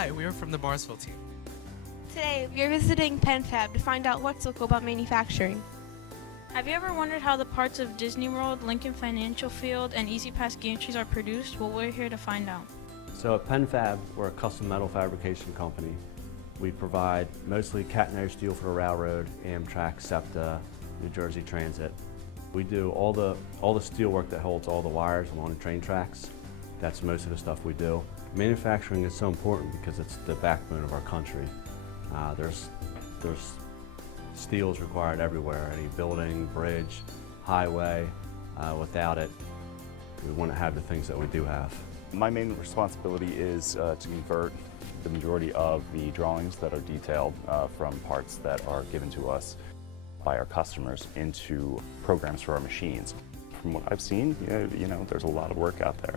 Hi, we are from the Morrisville team. Today, we are visiting PenFab to find out what's so cool about manufacturing. Have you ever wondered how the parts of Disney World, Lincoln Financial Field, and Easy Pass gantries are produced? Well, we're here to find out. So at PenFab, we're a custom metal fabrication company. We provide mostly catenary steel for the railroad, Amtrak, SEPTA, New Jersey Transit. We do all the steel work that holds all the wires along the train tracks. That's most of the stuff we do. Manufacturing is so important because it's the backbone of our country. There's steels required everywhere, any building, bridge, highway. Without it, we wouldn't have the things that we do have. My main responsibility is to convert the majority of the drawings that are detailed from parts that are given to us by our customers into programs for our machines. From what I've seen, there's a lot of work out there.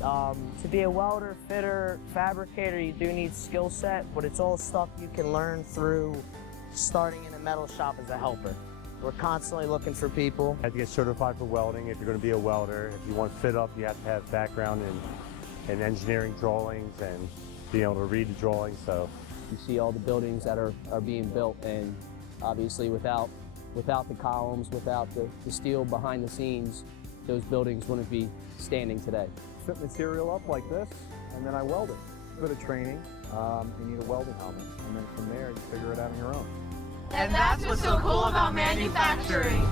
To be a welder, fitter, fabricator, you do need skill set, but it's all stuff you can learn through starting in a metal shop as a helper. We're constantly looking for people. You have to get certified for welding if you're going to be a welder. If you want to fit up, you have to have background in engineering drawings and be able to read the drawings. So you see all the buildings that are being built, and obviously without the columns, without the steel behind the scenes, those buildings wouldn't be standing today. Fit material up like this, and then I weld it. A bit of training, you need a welding helmet, and then from there you figure it out on your own. And that's what's so cool about manufacturing.